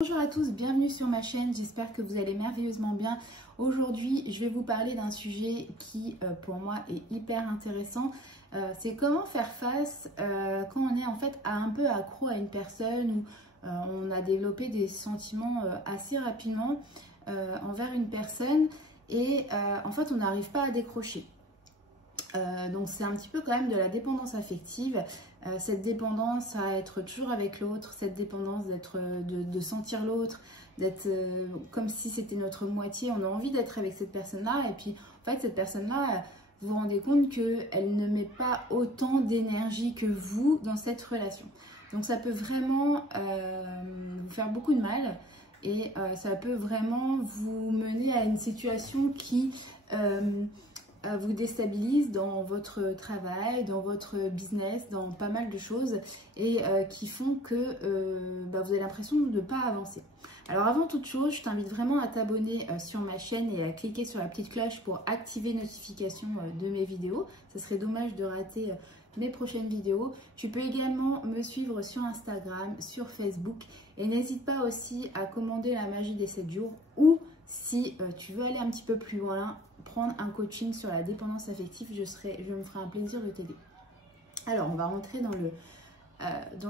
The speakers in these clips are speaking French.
Bonjour à tous, bienvenue sur ma chaîne, j'espère que vous allez merveilleusement bien. Aujourd'hui, je vais vous parler d'un sujet qui, pour moi, est hyper intéressant. C'est comment faire face quand on est en fait un peu accro à une personne ou on a développé des sentiments assez rapidement envers une personne et en fait, on n'arrive pas à décrocher. Donc c'est un petit peu quand même de la dépendance affective, cette dépendance à être toujours avec l'autre, cette dépendance de sentir l'autre, d'être comme si c'était notre moitié, on a envie d'être avec cette personne-là et puis en fait cette personne-là, vous vous rendez compte qu'elle ne met pas autant d'énergie que vous dans cette relation. Donc ça peut vraiment vous faire beaucoup de mal et ça peut vraiment vous mener à une situation qui vous déstabilise dans votre travail, dans votre business, dans pas mal de choses et qui font que vous avez l'impression de ne pas avancer. Alors avant toute chose, je t'invite vraiment à t'abonner sur ma chaîne et à cliquer sur la petite cloche pour activer les notifications de mes vidéos. Ce serait dommage de rater mes prochaines vidéos. Tu peux également me suivre sur Instagram, sur Facebook et n'hésite pas aussi à commander la magie des 7 jours ou si tu veux aller un petit peu plus loin, prendre un coaching sur la dépendance affective, je me ferai un plaisir de t'aider. Alors, on va rentrer dans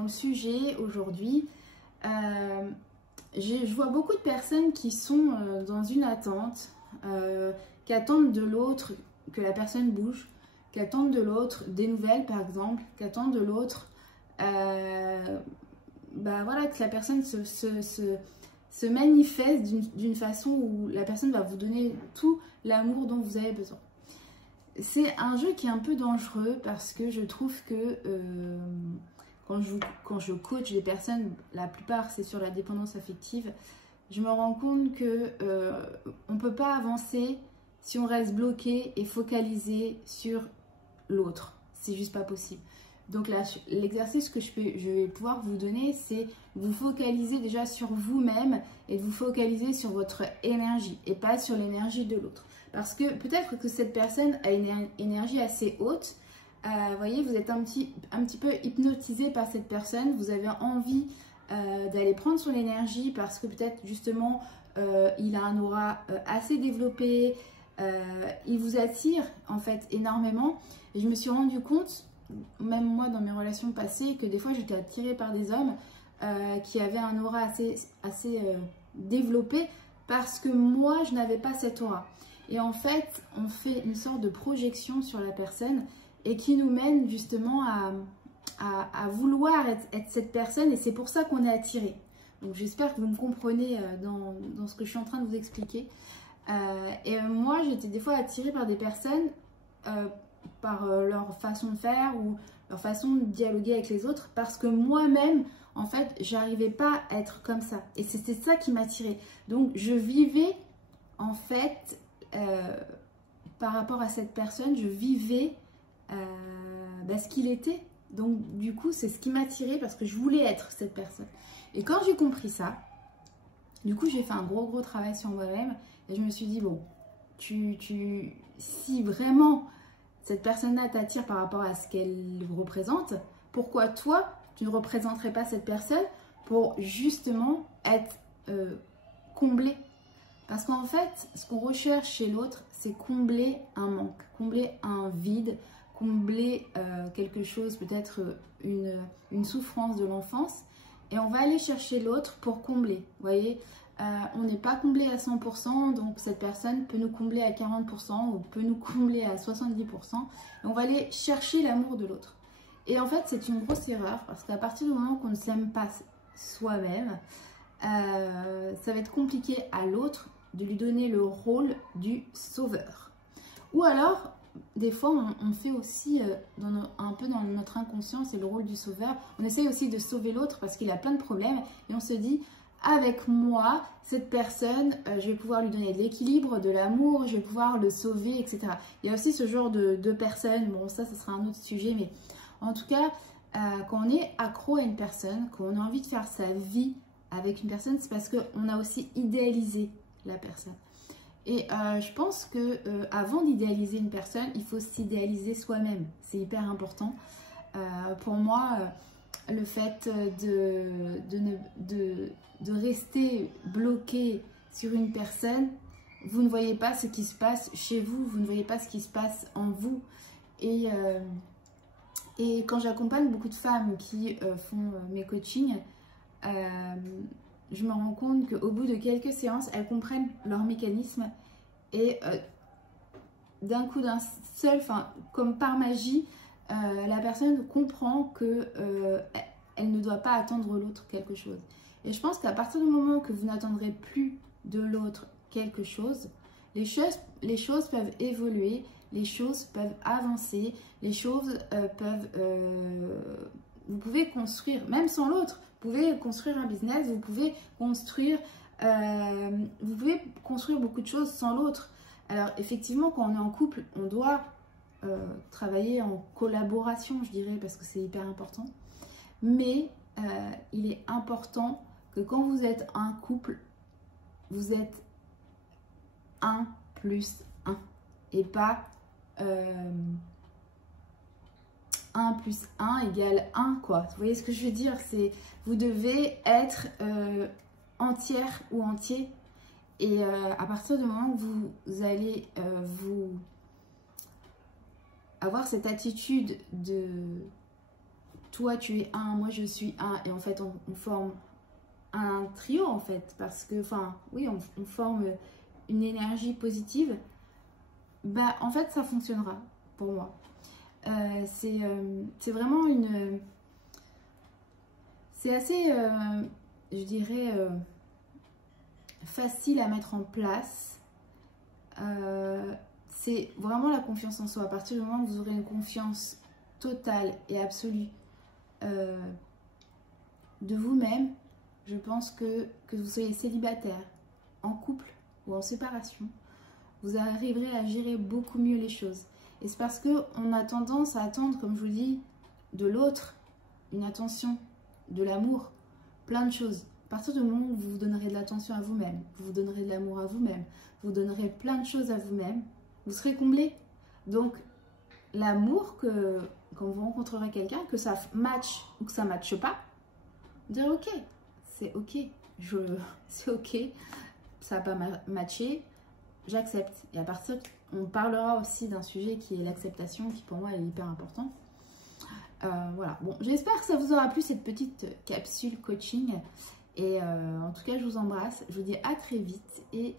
le sujet aujourd'hui. Je vois beaucoup de personnes qui sont dans une attente, qui attendent de l'autre que la personne bouge, qui attendent de l'autre des nouvelles par exemple, qui attendent de l'autre voilà, que la personne se manifeste d'une façon où la personne va vous donner tout l'amour dont vous avez besoin. C'est un jeu qui est un peu dangereux parce que je trouve que quand je coach des personnes, la plupart c'est sur la dépendance affective, je me rends compte que on ne peut pas avancer si on reste bloqué et focalisé sur l'autre. C'est juste pas possible. Donc là, l'exercice que je vais pouvoir vous donner, c'est vous focaliser déjà sur vous-même et vous focaliser sur votre énergie et pas sur l'énergie de l'autre. Parce que peut-être que cette personne a une énergie assez haute. Vous voyez, vous êtes un petit peu hypnotisé par cette personne. Vous avez envie d'aller prendre son énergie parce que peut-être justement, il a un aura assez développé. Il vous attire en fait énormément. Et je me suis rendu compte, même moi dans mes relations passées, que des fois j'étais attirée par des hommes qui avaient un aura assez développé parce que moi je n'avais pas cette aura. Et en fait on fait une sorte de projection sur la personne et qui nous mène justement à vouloir être cette personne et c'est pour ça qu'on est attiré. Donc j'espère que vous me comprenez dans ce que je suis en train de vous expliquer. Et moi j'étais des fois attirée par des personnes par leur façon de faire ou leur façon de dialoguer avec les autres parce que moi-même en fait j'arrivais pas à être comme ça et c'était ça qui m'attirait. Donc je vivais en fait par rapport à cette personne, je vivais ce qu'il était. Donc du coup c'est ce qui m'attirait parce que je voulais être cette personne. Et quand j'ai compris ça, du coup j'ai fait un gros travail sur moi-même et je me suis dit bon, si vraiment cette personne-là t'attire par rapport à ce qu'elle représente, pourquoi toi, tu ne représenterais pas cette personne pour justement être comblé? Parce qu'en fait, ce qu'on recherche chez l'autre, c'est combler un manque, combler un vide, combler quelque chose, peut-être une souffrance de l'enfance. Et on va aller chercher l'autre pour combler, vous voyez. On n'est pas comblé à 100%, donc cette personne peut nous combler à 40% ou peut nous combler à 70%. Et on va aller chercher l'amour de l'autre. Et en fait, c'est une grosse erreur parce qu'à partir du moment qu'on ne s'aime pas soi-même, ça va être compliqué à l'autre de lui donner le rôle du sauveur. Ou alors, des fois, on fait aussi un peu dans notre inconscient, c'est le rôle du sauveur. On essaye aussi de sauver l'autre parce qu'il a plein de problèmes et on se dit avec moi, cette personne, je vais pouvoir lui donner de l'équilibre, de l'amour, je vais pouvoir le sauver, etc. Il y a aussi ce genre de personnes, bon ça sera un autre sujet, mais en tout cas, quand on est accro à une personne, quand on a envie de faire sa vie avec une personne, c'est parce qu'on a aussi idéalisé la personne. Et je pense que avant d'idéaliser une personne, il faut s'idéaliser soi-même, c'est hyper important. Pour moi, le fait de rester bloqué sur une personne. Vous ne voyez pas ce qui se passe chez vous, vous ne voyez pas ce qui se passe en vous. Et quand j'accompagne beaucoup de femmes qui font mes coachings, je me rends compte qu'au bout de quelques séances, elles comprennent leur mécanisme et d'un coup d'un seul, enfin comme par magie, la personne comprend que elle ne doit pas attendre l'autre quelque chose. Et je pense qu'à partir du moment que vous n'attendrez plus de l'autre quelque chose, les choses peuvent évoluer, les choses peuvent avancer, les choses vous pouvez construire, même sans l'autre, vous pouvez construire un business, vous pouvez construire beaucoup de choses sans l'autre. Alors effectivement, quand on est en couple, on doit travailler en collaboration, je dirais, parce que c'est hyper important. Mais il est important que quand vous êtes un couple, vous êtes 1 plus 1 et pas 1 plus 1 égale 1 quoi. Vous voyez ce que je veux dire? C'est vous devez être entière ou entier et à partir du moment où vous allez avoir cette attitude de toi tu es un, moi je suis un et en fait on forme un trio en fait parce que enfin oui on forme une énergie positive, bah en fait ça fonctionnera pour moi. C'est vraiment une... C'est assez, je dirais, facile à mettre en place. C'est vraiment la confiance en soi. À partir du moment où vous aurez une confiance totale et absolue de vous-même, je pense que vous soyez célibataire, en couple ou en séparation, vous arriverez à gérer beaucoup mieux les choses. Et c'est parce qu'on a tendance à attendre, comme je vous dis, de l'autre, une attention, de l'amour, plein de choses. À partir du moment où vous vous donnerez de l'attention à vous-même, vous vous donnerez de l'amour à vous-même, vous donnerez plein de choses à vous-même, vous serez comblé. Donc, l'amour, quand vous rencontrerez quelqu'un, que ça matche ou que ça ne matche pas, vous direz ok, c'est ok, c'est ok, ça n'a pas matché, j'accepte. Et à partir on parlera aussi d'un sujet qui est l'acceptation, qui pour moi est hyper important. Voilà, bon, j'espère que ça vous aura plu cette petite capsule coaching. Et en tout cas, je vous embrasse. Je vous dis à très vite. Et